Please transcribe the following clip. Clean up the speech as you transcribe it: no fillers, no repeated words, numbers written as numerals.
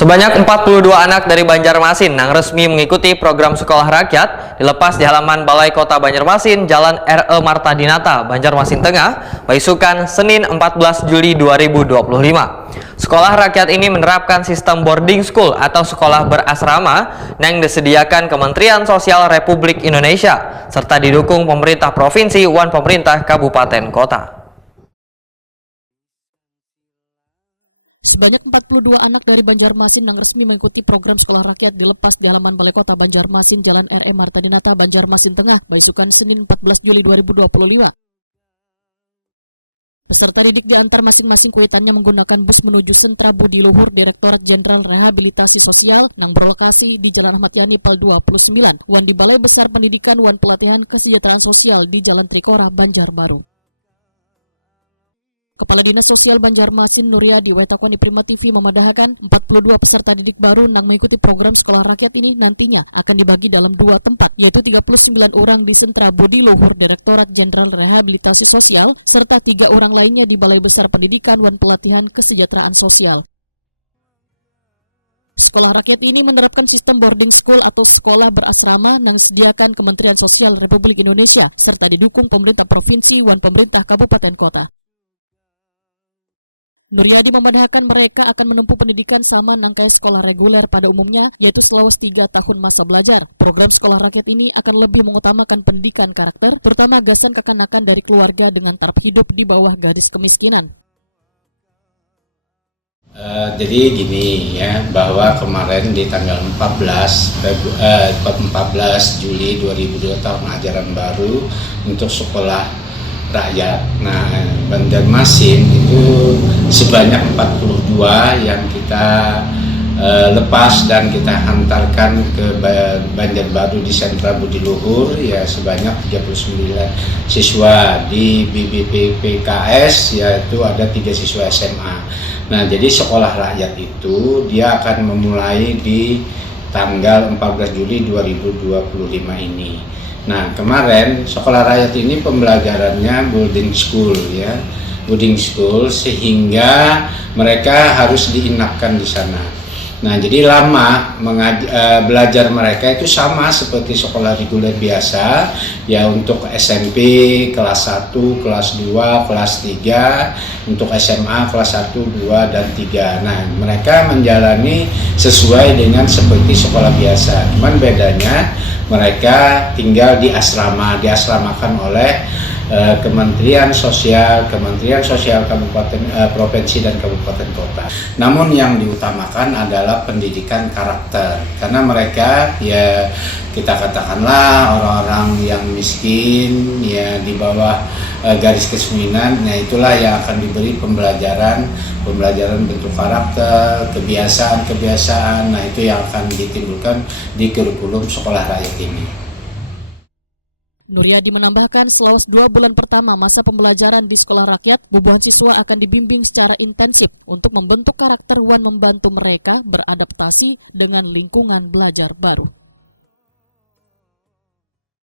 Sebanyak 42 anak dari Banjarmasin yang resmi mengikuti program sekolah rakyat dilepas di halaman Balai Kota Banjarmasin, Jalan R.E. Marta Dinata, Banjarmasin Tengah, Baisukan, Senin 14 Juli 2025. Sekolah rakyat ini menerapkan sistem boarding school atau sekolah berasrama yang disediakan Kementerian Sosial Republik Indonesia serta didukung pemerintah provinsi dan pemerintah kabupaten kota. Sebanyak 42 anak dari Banjarmasin yang resmi mengikuti program sekolah rakyat dilepas di halaman Balai Kota Banjarmasin, Jalan R.E. Marta Dinata, Banjarmasin Tengah, Baisukan, Senin 14 Juli 2025. Peserta didik diantar masing-masing kuitannya menggunakan bus menuju Sentra Budi Luhur Direktorat Jenderal Rehabilitasi Sosial yang berlokasi di Jalan Ahmad Yani Pal 29, wan di Balai Besar Pendidikan wan Pelatihan Kesejahteraan Sosial di Jalan Trikora, Banjarbaru. Kepala Dinas Sosial Banjarmasin Nuryadi Wetakwani Prima TV memadahkan 42 peserta didik baru yang mengikuti program sekolah rakyat ini nantinya akan dibagi dalam 2 tempat, yaitu 39 orang di Sentra Budi Luhur Direktorat Jenderal Rehabilitasi Sosial serta 3 orang lainnya di Balai Besar Pendidikan dan Pelatihan Kesejahteraan Sosial. Sekolah rakyat ini menerapkan sistem boarding school atau sekolah berasrama yang disediakan Kementerian Sosial Republik Indonesia serta didukung pemerintah provinsi dan pemerintah kabupaten kota. Nuryadi memadahkan mereka akan menempuh pendidikan sama nangkai sekolah reguler pada umumnya, yaitu selama 3 tahun masa belajar. Program sekolah rakyat ini akan lebih mengutamakan pendidikan karakter, terutama gagasan kekanakan dari keluarga dengan taraf hidup di bawah garis kemiskinan. Jadi gini ya, bahwa kemarin di tanggal 14 Juli 2002 tahun ajaran baru untuk sekolah rakyat. Nah, Banjarmasin itu sebanyak 42 yang kita lepas dan kita hantarkan ke Banjarbaru di Sentra Budi Luhur, ya sebanyak 39 siswa di BBPPKS, yaitu ada 3 siswa SMA. Nah, jadi sekolah rakyat itu dia akan memulai di tanggal 14 Juli 2025 ini. Nah, kemarin sekolah rakyat ini pembelajarannya boarding school ya, boarding school, sehingga mereka harus diinapkan di sana. Nah, jadi lama belajar mereka itu sama seperti sekolah reguler biasa ya, untuk SMP kelas 1, kelas 2, kelas 3, untuk SMA kelas 1, 2, dan 3. Nah, mereka menjalani sesuai dengan seperti sekolah biasa, cuman bedanya mereka tinggal di asrama, diasramakan oleh Kementerian Sosial Kabupaten, Provinsi dan Kabupaten Kota. Namun yang diutamakan adalah pendidikan karakter, karena mereka ya kita katakanlah orang-orang yang miskin ya, di bawah garis kemiskinan. Nah, itulah yang akan diberi pembelajaran bentuk karakter, kebiasaan. Nah, itu yang akan ditimbulkan di kurikulum sekolah rakyat ini. Nuryadi menambahkan selama 2 bulan pertama masa pembelajaran di sekolah rakyat, bubuhan siswa akan dibimbing secara intensif untuk membentuk karakter dan membantu mereka beradaptasi dengan lingkungan belajar baru.